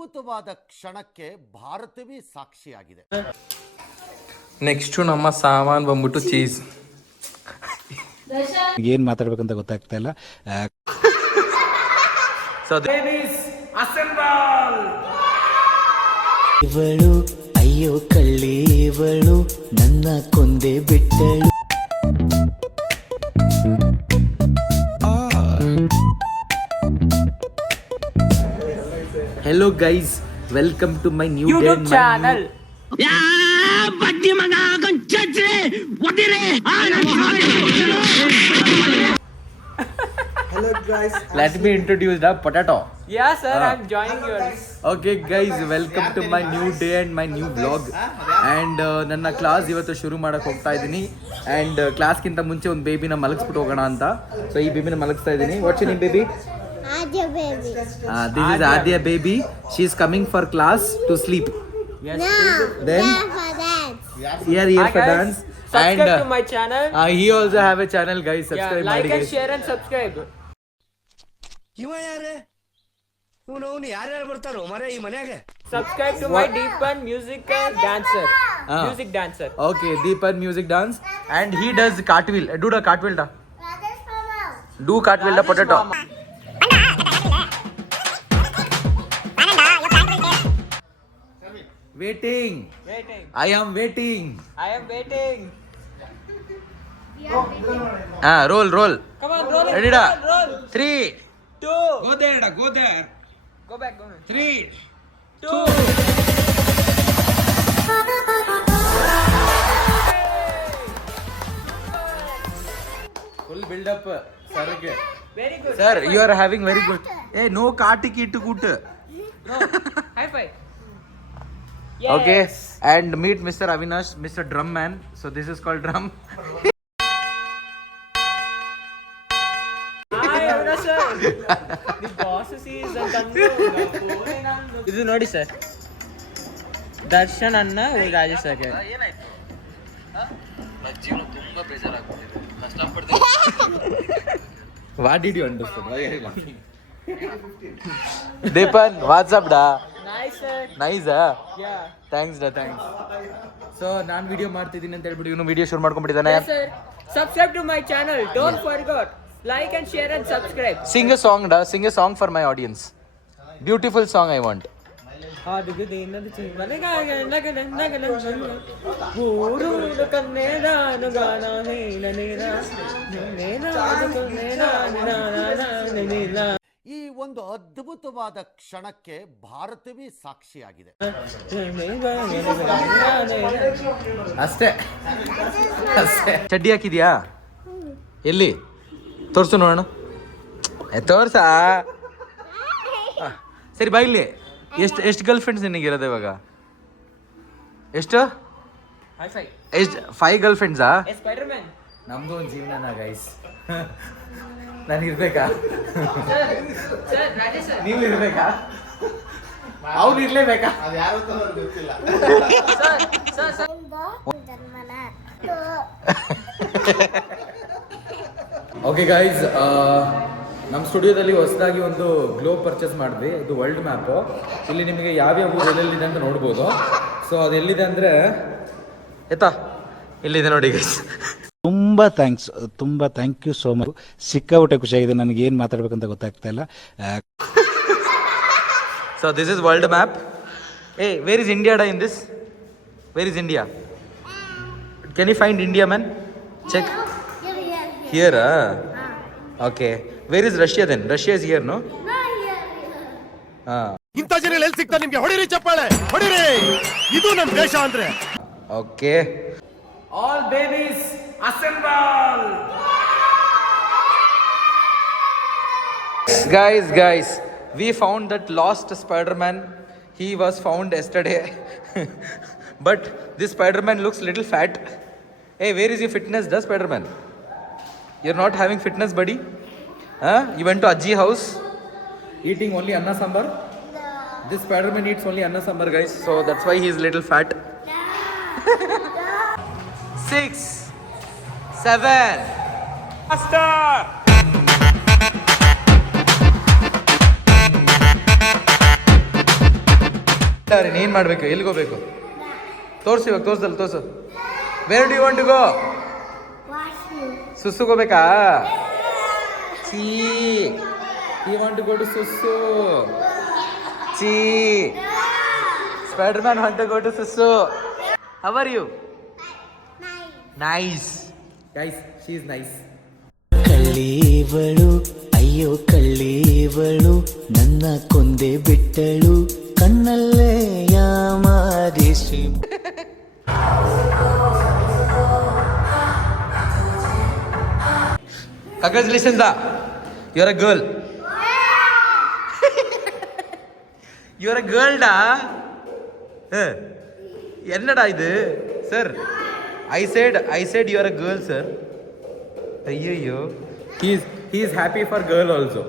ಅದ್ಭುತವಾದ ಕ್ಷಣಕ್ಕೆ ಭಾರತವೇ ಸಾಕ್ಷಿಯಾಗಿದೆ. ನೆಕ್ಸ್ಟು ನಮ್ಮ ಸಾಮಾನು ಬಂದ್ಬಿಟ್ಟು ಚೀಸ್. ಏನು ಮಾತಾಡ್ಬೇಕಂತ ಗೊತ್ತಾಗ್ತಾ ಇಲ್ಲ. ಇವಳು ಅಯ್ಯೋ ಕಳ್ಳಿ, ಇವಳು ನನ್ನ ಕೊಂದೆ ಬಿಟ್ಟಳು. Hello guys, welcome to my new YouTube channel. Hello guys. Let me introduce the potato. Yeah sir, I'm joining yours. Okay guys, welcome to my new day and my new vlog. And ನನ್ನ class ಇವತ್ತು ಶುರು ಮಾಡಕ್ಕೆ ಹೋಗ್ತಾ ಇದ್ದೀನಿ. And ಕ್ಲಾಸ್ಗಿಂತ ಮುಂಚೆ ಒಂದು ಬೇಬಿನ ಮಲಗಿಸ್ಬಿಟ್ಟು ಹೋಗೋಣ ಅಂತ. ಸೊ ಈ ಬೇಬಿನ ಮಲಗಿಸ್ತಾ ಇದ್ದೀನಿ. What's your name baby? Adya baby. This is Adya baby. She is coming for class to sleep. Yes. No. Then For that. here for guys. dance. Subscribe And to my channel. he also have a channel guys. Yeah, Subscribe like ಮಾಡಿ and guys. share and subscribe. ಇವ ಯಾರೇ ಇವನು ಯಾರ್ಯಾರು ಬರ್ತಾರೋ ಮರೆ ಈ ಮನ್ಯಾಗ? Subscribe to my Deepan music dancer. Music dancer. Okay, Deepan music dance. And he does cartwheel. Do the cartwheel da. Do cartwheel da potato. Waiting. I am waiting. I am waiting. Roll. Come on, roll it. Ready da? Roll. 3. 2. Go there. Go back. 3. 2. Full build up. Sir, Very good. sir, you are having very good. Hey, no kartik it good. No. High five. Yes. Okay, and meet Mr. Avinash, Mr. Drum Man. So this is called drum. Hi, Avinash sir. The boss is ಇದು ನೋಡಿ sir, Darshan ಅನ್ನ Rajesh sir. What did you understand? Why are you laughing? Deepan, what's up da? Nice sir. Nice Yeah. Thanks da, thanks. So ನಾನು video ಮಾಡ್ತಿದ್ದೀನಿ ಅಂತ ಹೇಳ್ಬಿಟ್ಟು ಇವನು video ಶುರು ಮಾಡ್ಕೊಂಡ್ಬಿಟ್ಟಿದ್ದಾನೆ. Yes sir. Subscribe to my channel. Don't forget. Like and share and subscribe. Sing a song da, sing a song for my audience. Beautiful song I want. ಈ ಒಂದು ಅದ್ಭುತವಾದ ಕ್ಷಣಕ್ಕೆ ಭಾರತವೇ ಸಾಕ್ಷಿಯಾಗಿದೆ. ಅಷ್ಟೇ. ಚಡ್ಡಿ ಹಾಕಿದ್ಯಾ? ಎಲ್ಲಿ ತೋರ್ಸು ನೋಡೋಣ. ತೋರ್ಸ. ಸರಿ ಬಾ ಇಲ್ಲಿ. ಎಷ್ಟು ಗರ್ಲ್ ಫ್ರೆಂಡ್ಸ್ ನಿನಗಿರೋದು ಇವಾಗ? ಎಷ್ಟು? High five. 5 ಗರ್ಲ್ ಫ್ರೆಂಡ್ಸಾ? Hey, Spider-Man. ನಮ್ದು ಒಂದು ಜೀವನನ ಗೈಸ್. ನನಗಿರ್ಬೇಕಾ? Sir, Rajesh sir. ನೀವು ಇರ್ಬೇಕಾ? ಅವ್ರು ಇರ್ಲೇಬೇಕಾ? Sir. ಓಕೆ ಗೈಸ್, ನಮ್ಮ ಸ್ಟುಡಿಯೋದಲ್ಲಿ ಹೊಸದಾಗಿ ಒಂದು ಗ್ಲೋಬ್ ಪರ್ಚೇಸ್ ಮಾಡಿದ್ವಿ. ಇದು ವರ್ಲ್ಡ್ ಮ್ಯಾಪು. ಇಲ್ಲಿ ನಿಮಗೆ ಯಾವ್ಯಾವ ಊರು ಎಲ್ಲೆಲ್ಲಿದೆ ಅಂತ ನೋಡ್ಬೋದು. ಸೊ ಅದು ಎಲ್ಲಿದೆ ಅಂದರೆ ಇಲ್ಲಿದೆ ನೋಡಿ ಗೈಸ್. ತುಂಬ ಥ್ಯಾಂಕ್ ಯು ಸೋ ಮಚ್. ಸಿಕ್ಕಾಬಿಟ್ಟೆ ಖುಷಿಯಾಗಿದೆ. ನನಗೆ ಏನು ಮಾತಾಡ್ಬೇಕಂತ ಗೊತ್ತಾಗ್ತಾ ಇಲ್ಲ. So this is world map. Where is India in this? Where is India? Can you find India man? Check here. Okay, where is Russia then? Russia is here no? ಇಂಥ ಜನ ಎಲ್ಲಿ ಸಿಗ್ತಾರೆ ನಿಮ್ಗೆ? ಹೊಡಿರಿ ಚಪ್ಪಾಳೆ, ಹೊಡಿರಿ. ಇದು ನಮ್ಮ ದೇಶ ಅಂದ್ರೆ. Okay, All babies assemble. guys, we found that lost Spider-Man. He was found yesterday. But this Spider-Man looks little fat. Hey, where is your fitness, the Spider-Man? You're not having fitness, buddy? You went to Ajji house eating only anna sambar? This Spider-Man eats only anna sambar, guys. So that's why he is little fat. 6, 7. Faster. ಏನು ಮಾಡಬೇಕು, ಎಲ್ಲಿಗೆ ಹೋಗ್ಬೇಕು ತೋರಿಸಿ, ಇವಾಗ ತೋರಿಸಲ್ಲ, ತೋರಿಸು. Where do you want to go? ಸುಸ್ಸುಗೆ ಹೋಗ್ಬೇಕಾ? ಚೀ, you want to go to ಸುಸ್ಸು. ಚೀ, Spider-Man want to go to Susu. How are you? Nice. Guys, she is nice. ಕಳ್ಳೀವಳು ಅಯ್ಯೋ ಕಳ್ಳೀವಳು ನನ್ನ ಕೊಂದೆ ಬಿಟ್ಟಳು ಕಣ್ಣಲ್ಲೇ ಯಾಮಾದೇಶಿ. Congratulations, da. You're a girl. You're a girl, da. என்னடா இது sir? I said you are a girl, sir. ಅಯ್ಯಯ್ಯೋ, he is happy for girl also.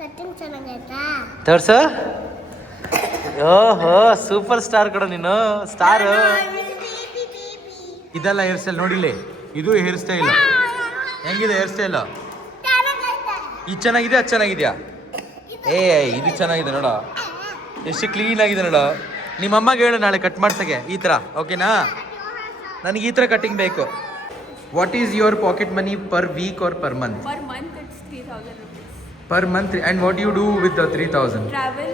Cutting ಚೆನ್ನಾಗೈತಾ? ತೋರ್ಸ. ಓಹೋ, super star ಕಡ ನೀನು, ಸ್ಟಾರ್. ಇದೆಲ್ಲ ಹೇರ್ ಸ್ಟೈಲ್ ನೋಡಿಲಿ, ಇದು ಹೇರ್ ಸ್ಟೈಲ್. ಹೆಂಗಿದೆ ಹೇರ್ ಸ್ಟೈಲ್? ಇದು ಚೆನ್ನಾಗಿದೆ, ಅದು ಚೆನ್ನಾಗಿದ್ಯಾ? ಇದು ಚೆನ್ನಾಗಿದೆ ನೋಡ, ಎಷ್ಟು ಕ್ಲೀನ್ ಆಗಿದೆ ನೋಡ. ನಿಮ್ಮ ಅಮ್ಮಗೆ ಹೇಳು ನಾಳೆ ಕಟ್ ಮಾಡ್ಸಕ್ಕೆ ಈ ಥರ, ಓಕೆನಾ? ನನಗೆ ಈ ಥರ ಕಟ್ಟಿಂಗ್ ಬೇಕು. What is your pocket money per week or per month? Per month it's 3,000 rupees. Per month, and what do you do with the 3,000? Travel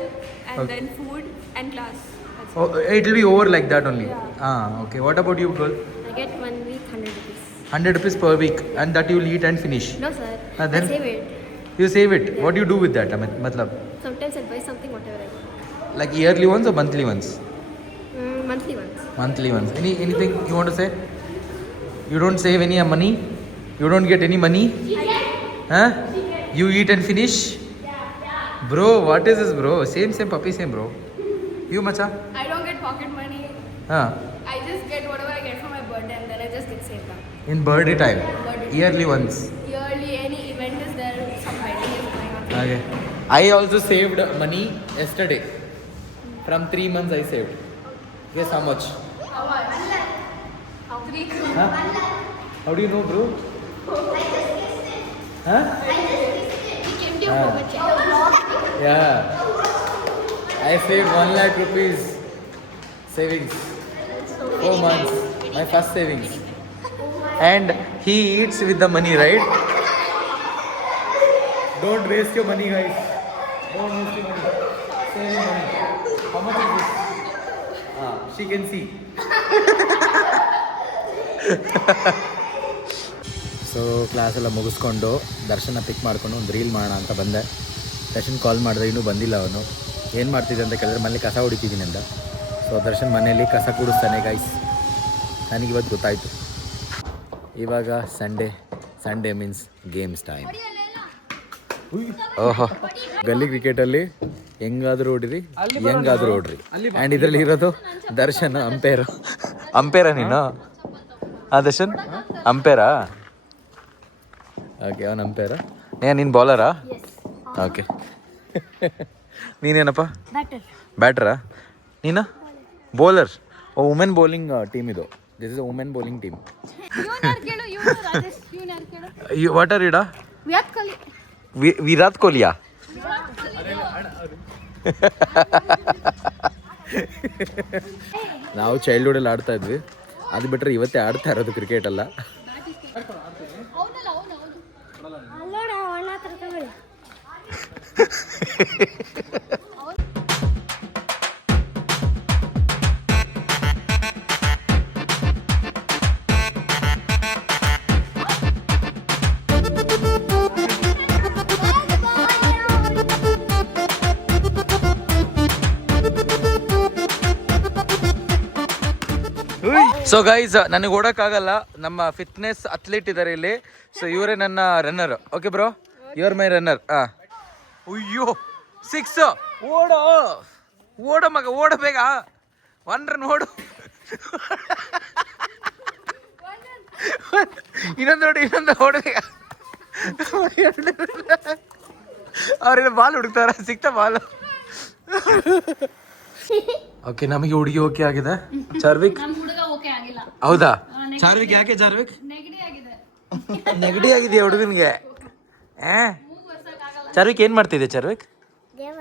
and Okay. then food and class. That's Oh, it will be over like that only. Yeah. Okay. What about you, girl? I get 1 week 100 rupees. 100 rupees per week, and that you will eat and finish. No sir, Then I save it. you save it. What do you do with that? Matlab, Sometimes I buy something whatever I want. like yearly ones or monthly ones? Monthly ones. Monthly ones. Anything you want to say? You don't save any money? You don't get any money? Huh? You eat and finish? Bro, what is this, bro? Same puppy, same bro. You, macha? I don't get pocket money. Huh? I just get whatever I get for my birthday and then I just get saved up. In birthday time? Birthday. Yearly ones? Yearly any event is there, some wedding is going on. Okay. I also saved money yesterday. From 3 months I saved. Guess how much? How much? 3 crore. Huh? How do you know, bro? Huh? He came to your home and checked. Yeah. I saved 1 lakh rupees savings. 4 months. My first savings. And he eats with the money, right? Don't waste your money, guys. Don't waste your money. Save your money. How much is this? She can see. So ಕ್ಲಾಸೆಲ್ಲ ಮುಗಿಸ್ಕೊಂಡು ದರ್ಶನ ಪಿಕ್ ಮಾಡ್ಕೊಂಡು ಒಂದು reel ಮಾಡೋಣ ಅಂತ ಬಂದೆ. ದರ್ಶನ್ ಕಾಲ್ ಮಾಡಿದ್ರೆ ಇನ್ನೂ ಬಂದಿಲ್ಲ. ಅವನು ಏನು ಮಾಡ್ತಿದ್ದೆ ಅಂತ ಕೇಳಿದ್ರೆ ಮನೇಲಿ ಕಸ ಹೊಡಿತಿದ್ದೀನಿ ಅಂತ. ಸೊ ದರ್ಶನ್ ಮನೇಲಿ ಕಸ ಕೂಡಿಸ್ತಾನೆ ಗೈಸ್. ನನಗಿವತ್ತು ಗೊತ್ತಾಯಿತು. ಇವಾಗ ಸಂಡೇ ಮೀನ್ಸ್ ಗೇಮ್ಸ್ ಟೈಮ್. ಓಹೋ, ಗಲ್ಲಿ ಕ್ರಿಕೆಟಲ್ಲಿ ಹೆಂಗಾದರೂ ಹೊಡಿರಿ, ಹೆಂಗಾದರೂ ಹೊಡ್ರಿ. ಆ್ಯಂಡ್ ಇದರಲ್ಲಿ ಇರೋದು ದರ್ಶನ್ ಅಂಪೇರಾ ನೀನು? ದರ್ಶನ್ ಅಂಪೇರಾ? ಓಕೆ, ಅವನು ಅಂಪೇರಾ. ನೀನು ಬೌಲರಾ? ಓಕೆ. ನೀನೇನಪ್ಪ? ಬ್ಯಾಟರಾ? ನೀನು ಬೌಲರ್? ಓ, ವುಮೆನ್ ಬೌಲಿಂಗ್ ಟೀಮ್ ಇದು. This is a women bowling team. What are ಇಡಾ? ವಿರಾಟ್ ಕೊಹ್ಲಿಯಾ? ನಾವು ಚೈಲ್ಡ್ಹುಡಲ್ಲಿ ಆಡ್ತಾ ಇದ್ವಿ. ಅದು ಬಿಟ್ಟರೆ ಇವತ್ತೇ ಆಡ್ತಾ ಇರೋದು ಕ್ರಿಕೆಟ್ ಅಲ್ಲ. ಸೊ ಗೈಸ್, ನನಗೆ ಓಡೋಕ್ಕಾಗಲ್ಲ. ನಮ್ಮ ಫಿಟ್ನೆಸ್ ಅಥ್ಲೀಟ್ ಇದ್ದಾರೆ ಇಲ್ಲಿ. ಸೊ ಇವರೇ ನನ್ನ runner. Okay bro, your my runner. ಅಯ್ಯೋ, 6. ಓಡೋ ಮಗ, ಓಡ ಬೇಗ. 1 ರನ್ ಓಡು. ಇನ್ನೊಂದು ಓಡಬೇಕ. ಅವರೆಲ್ಲ ಬಾಲ್ ಹುಡುಕ್ತಾರ, ಸಿಕ್ತಾ ಬಾಲ್. ಓಕೆ, ನಮಗೆ ಹುಡುಗಿ ಓಕೆ ಆಗಿದೆ. ಚಾರ್ವಿಕ್ ಹೌದಾ? ಚಾರ್ವಿಕ್ ಯಾಕೆ? ಚಾರ್ವಿಕ್ ನೆಗಡಿ ಆಗಿದೆಯಾ ಹುಡುಗನಿಗೆ? ಚಾರ್ವಿಕ್ ಏನು ಮಾಡ್ತಿದ್ದೆ? ಚಾರ್ವಿಕ್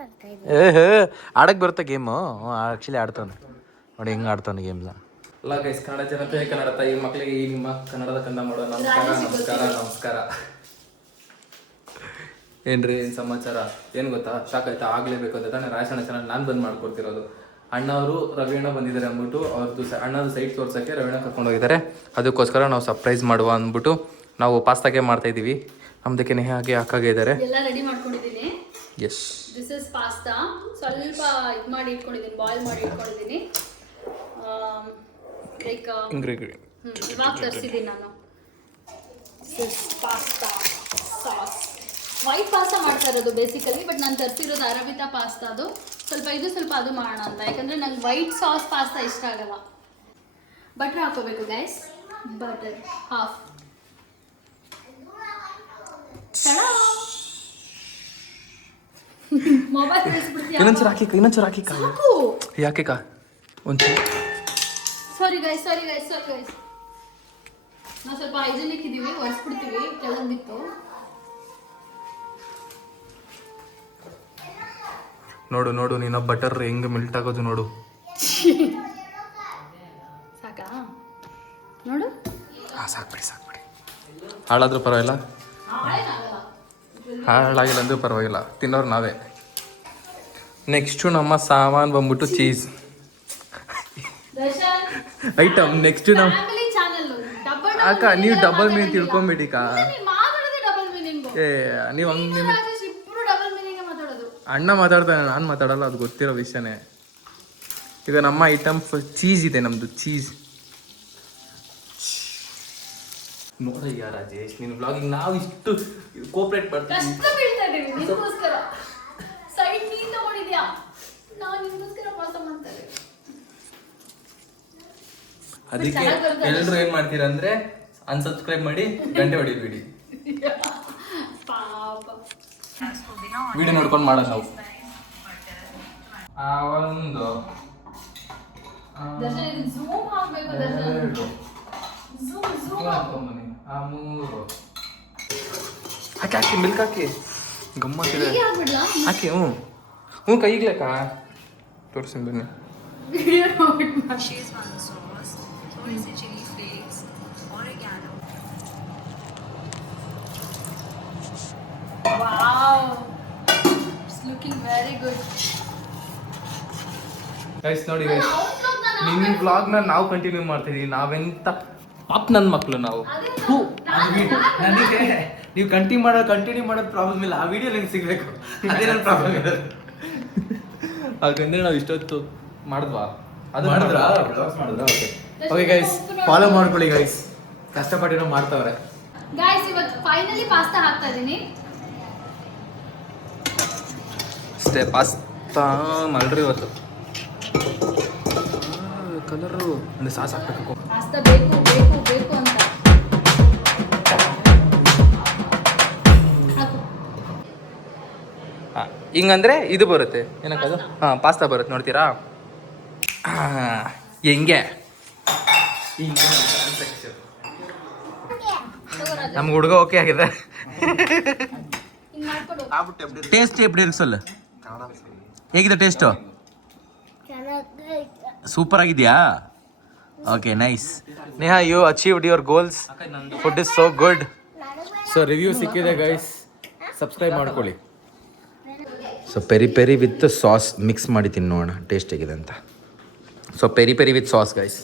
ಆಡ್ತಾ ಇದ್ದೀನಿ. ಆಡಕ್ಕೆ ಬರುತ್ತೆ ಗೇಮು. ಆ್ಯಕ್ಚುಲಿ ಆಡ್ತಾನೆ ನೋಡಿ ಹೆಂಗೆ ಆಡ್ತಾನೆ ಗೇಮ್ನ. ಅಲ್ಲ ಗೈಸ್, ಕನ್ನಡ ಜನತೆ ಕನ್ನಡ ತಾಯಿ ಮಕ್ಕಳಿಗೆ ಈ ನಿಮ್ಮ ಕನ್ನಡದ ಕಂದ ಮಾಡೋ ನಮಸ್ಕಾರ ನಮಸ್ಕಾರ ನಮಸ್ಕಾರ. ಏನ್ರಿ ಏನು ಸಮಾಚಾರ? ಏನು ಗೊತ್ತಾ, ಸಾಕಾಯ್ತಾ? ಆಗಲೇಬೇಕು ಅಂತ ತಾನೇ ರಾಯಸಣ್ಣ ಚಾನಲ್ ನಾನು ಬಂದ್ ಮಾಡ್ಕೊಡ್ತಿರೋದು. ಅಣ್ಣವರು ರವಿಯಣ್ಣ ಬಂದಿದ್ದಾರೆ ಅಂದ್ಬಿಟ್ಟು ಅವ್ರದ್ದು ಅಣ್ಣದ ಸೈಟ್ ತೋರ್ಸೋಕ್ಕೆ ರವಿಯಣ್ಣ ಕರ್ಕೊಂಡು ಹೋಗಿದ್ದಾರೆ. ಅದಕ್ಕೋಸ್ಕರ ನಾವು ಸರ್ಪ್ರೈಸ್ ಮಾಡುವ ಅಂದ್ಬಿಟ್ಟು ನಾವು ಪಾಸ್ತಾಗೆ ಮಾಡ್ತಾ ಇದ್ದೀವಿ. ನಮ್ದಕ್ಕೆ ನೇಹಾಗೆ ಅಕ್ಕಾಗೆ ಇದ್ದಾರೆ. ಎಲ್ಲ ರೆಡಿ ಮಾಡ್ಕೊಂಡಿದ್ದೀನಿ. Yes, this is pasta. ಸ್ವಲ್ಪ ಇದು ಮಾಡಿ ಇಟ್ಕೊಂಡಿದ್ದೀನಿ, ಬಾಯ್ಲ್ ಮಾಡಿ ಇಟ್ಕೊಂಡಿದ್ದೀನಿ. ಲೈಕ್ ಇವಾಗ ತರಿಸಿದ್ದೀನಿ ನಾನು. This is pasta sauce. White pasta ಮಾಡ್ತಾ ಇರೋದು ಬೇಸಿಕಲಿ, ಬಟ್ ನಾನು ತರಿಸಿರೋದು ಅರಬಿತಾ ಪಾಸ್ತಾ. ಅದು ಸ್ವಲ್ಪ ಇದು ಸ್ವಲ್ಪ ಅದು ಮಾಡೋಣ ಅಂತ, ಯಾಕಂದರೆ ನಂಗೆ ವೈಟ್ ಸಾಸ್ ಪಾಸ್ತಾ ಇಷ್ಟ ಆಗಲ್ಲ. ಬಟರ್ ಹಾಕೋಬೇಕು ಗೈಸ್, ಬಟರ್ ಹಾಫ್. ಮೊಬೈಲ್ ಇನ್ನೊಂಚೂರು ಹಾಕಿ ಸಾಕು. ಯಾಕೆ ಕಾ ಒಂಚೂರು. Sorry guys. ನಾವು ಸ್ವಲ್ಪ ಹೈಜೆನಿಕ್ ಇದೀವಿ, ಒರೆಸ್ಬಿಡ್ತೀವಿ ಕೆಳಗಿತ್ತು. ನೋಡು ನೀನು ಬಟರ್ ಹೆಂಗೆ ಮೆಲ್ಟ್ ಆಗೋದು ನೋಡು. ಸಾಕಾ? ನೋಡು. ಸಾಕ್ಬಿಡಿ. ಹಾಳಾದ್ರೂ ಪರವಾಗಿಲ್ಲ, ಹಾಳಾಗಿಲ್ಲ ಅಂದ್ರೂ ಪರವಾಗಿಲ್ಲ, ತಿನ್ನೋರು ನಾವೇ. ನೆಕ್ಸ್ಟು ನಮ್ಮ ಸಾಮಾನು ಬಂದ್ಬಿಟ್ಟು ಚೀಸ್ ಐಟಮ್. ನೆಕ್ಸ್ಟು ನಮ್ಮ ಅಕ್ಕ, ನೀವು ಡಬಲ್ ಮೀನಿಂಗ್ ತಿಳ್ಕೊಂಬಿಡಿ ಕಾ. ನೀವು ಹಂಗೆ ಅಣ್ಣ ಮಾತಾಡ್ತಾನೆ, ನಾನು ಮಾತಾಡಲ್ಲ, ಅದು ಗೊತ್ತಿರೋ ವಿಷಯನೇ. ಈಗ ನಮ್ಮ ಐಟಮ್ ಚೀಸ್ ಇದೆ, ನಮ್ಮದು ಚೀಸ್. ನೋಡಯ್ಯ ರಾಜೇಶ್, ನೀನು ಬ್ಲಾಗಿಂಗ್ ನಾವು ಇಷ್ಟು ಕೋಪರೇಟ್ ಮಾಡ್ತೀವಿ. ಅದಕ್ಕೆ ಎಲ್ಲರೂ ಏನ್ ಮಾಡ್ತೀರಾ ಅಂದ್ರೆ ಅನ್ಸಬ್ಸ್ಕ್ರೈಬ್ ಮಾಡಿ ಗಂಟೆ ಹೊಡಿದ್ಬಿಡಿ. ವಿಡಿಯೋ ನೋಡ್ಕೊಂಡು ಮಾಡೋದು ನಾವು. ಒಂದು ಮೂರು ಹಾಕಿ ಮಿಲ್ಕ್ ಹಾಕಿ ಗಮ್ಮತ್ತಿದೆ ಹಾಕಿ. ಹ್ಞೂ ಕೈಗ್ಲಕ್ಕ ತೋರಿಸಿ ಬನ್ನಿ. ಗೈಸ್ ನೋಡಿ ಗೈಸ್, ನಿಮ್ಮ ವ್ಲಾಗ್ನ ನಾವು ಕಂಟಿನ್ಯೂ ಮಾಡ್ತಿದ್ದೀವಿ. ನಾವೆಂತ ಪಾಪ್ ನನ್ನ ಮಕ್ಕಳು ನಾವು. ನನಗೆ ನೀವು ಕಂಟಿನ್ಯೂ ಮಾಡೋದು ಪ್ರಾಬ್ಲಮ್ ಇಲ್ಲ, ಆ ವಿಡಿಯೋ ನಂಗೆ ಸಿಗಬೇಕು, ಅದೇ ನನ್ನ ಪ್ರಾಬ್ಲಮ್ ಇದೆ. ಹಾಗಂದ್ರೆ ನಾವು ಇಷ್ಟೊತ್ತು ಮಾಡಿದ್ವಾ? ಅದು ಮಾಡಿದ್ರಾ? ಓಕೆ ಗೈಸ್, ಫಾಲೋ ಮಾಡ್ಕೊಳ್ಳಿ ಗೈಸ್, ಕಷ್ಟಪಟ್ಟಿರೋ ಮಾಡ್ತಾವ್ರೆ. ಗೈಸ್ ಇವತ್ತು ಫೈನಲಿ ಪಾಸ್ತಾ ಹಾಕ್ತಾ ಇದೀನಿ. ಅಷ್ಟೇ, ಪಾಸ್ತಾ ಮಾಡ್ರಿ ಇವತ್ತು. ಕಲರು ಅಂದರೆ ಸಾಸ್ ಹಾಕ್ಬೇಕು. ಪಾಸ್ತಾ ಬೇಕು ಅಂತ ಹಿಂಗಂದ್ರೆ ಇದು ಬರುತ್ತೆ, ಏನಕ್ಕದು? ಹಾಂ, ಪಾಸ್ತಾ ಬರುತ್ತೆ. ನೋಡ್ತೀರಾ ಹೆಂಗೆ? ನಮ್ಗೆ ಹುಡುಗ ಓಕೆ ಆಗಿದೆ. ಟೇಸ್ಟ್ ಎಪ್ಪಡಿ ಇருக்கு சொல்லு. ಹೇಗಿದೆ ಟೇಸ್ಟು? ಸೂಪರ್ ಆಗಿದೆಯಾ? Okay, nice. Neha, you achieved your goals. Food is so good. So review ಸಿಕ್ಕಿದೆ ಗೈಸ್, ಸಬ್ಸ್ಕ್ರೈಬ್ ಮಾಡ್ಕೊಳ್ಳಿ. So peri with sauce mix ಮಾಡಿ ತಿನ್ನೋಣ ಟೇಸ್ಟ್ ಹೇಗಿದೆ ಅಂತ. So peri with sauce guys.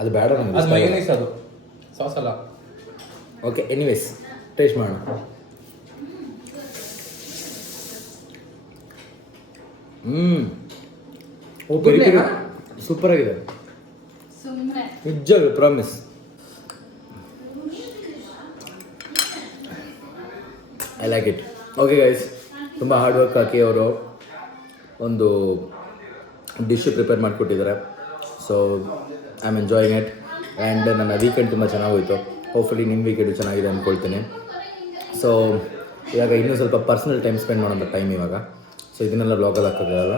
ಅದು ಬೇಡ ನನಗೆ, ಅದು ಮಯೋನೈಸ್, ಅದು ಸಾಸ್ ಅಲ್ಲ. ಓಕೆ, ಎನಿವೇಸ್ ಟೇಸ್ಟ್ ಮಾಡೋಣ. ಓ ಪೆರಿ ಸೂಪರ್ ಆಗಿದೆ, ನಿಜ promise. I like it. Okay guys, ತುಂಬ ಹಾರ್ಡ್ ವರ್ಕ್ ಹಾಕಿ ಅವರು ಒಂದು ಡಿಶ್ ಪ್ರಿಪೇರ್ ಮಾಡಿಕೊಟ್ಟಿದ್ದಾರೆ. So I am enjoying it. And ನನ್ನ ವೀಕೆಂಡ್ ತುಂಬ ಚೆನ್ನಾಗೋಯ್ತು. ಹೋಪ್ಫುಲಿ ನಿಮ್ಮ ವೀಕೆಂಡು ಚೆನ್ನಾಗಿದೆ ಅಂದ್ಕೊಳ್ತೀನಿ. ಸೊ ಇವಾಗ ಇನ್ನೂ ಸ್ವಲ್ಪ ಪರ್ಸ್ನಲ್ ಟೈಮ್ ಸ್ಪೆಂಡ್ ಮಾಡೋಂಥ ಟೈಮ್ ಇವಾಗ. ಸೊ ಇದನ್ನೆಲ್ಲ ವ್ಲಾಗಲ್ಲಿ ಹಾಕೋಕ್ಕಾಗಲ್ಲ.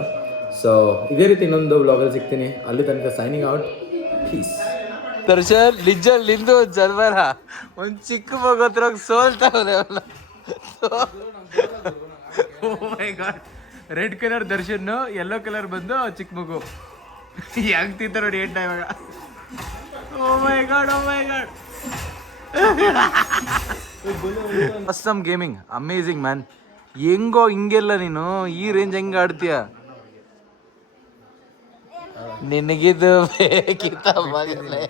ಸೊ ಇದೇ ರೀತಿ ಇನ್ನೊಂದು ವ್ಲಾಗಲ್ಲಿ ಸಿಗ್ತೀನಿ. ಅಲ್ಲಿ ತನಕ ಸೈನಿಂಗ್ ಔಟ್. ಪೀಸ್. ದರ್ಶನ್ ನಿಜ ನಿಂದು ಜನ್ಮರ ಒಂದು ಚಿಕ್ಕ ಮಗು ಹತ್ರ ಸೋಲ್ತಾವ್ರೆ ಅವನ್ನ. Oh my god, red colour Darshan, yellow colour ಬಂದು ಚಿಕ್ಕ ಮಗು. ಹೆಂಗ್ ತಿಂತ ನೋಡಿ ಎಂಟ ಇವಾಗ. Oh my god, oh my god. awesome gaming, amazing man. ಹೆಂಗೋ ಹಿಂಗೆಲ್ಲ ನೀನು ಈ ರೇಂಜ್ ಹೆಂಗ ಆಡ್ತೀಯ? ನಿನಗಿದು ಬೇಕಿತ್ತ ಮಗನೇ?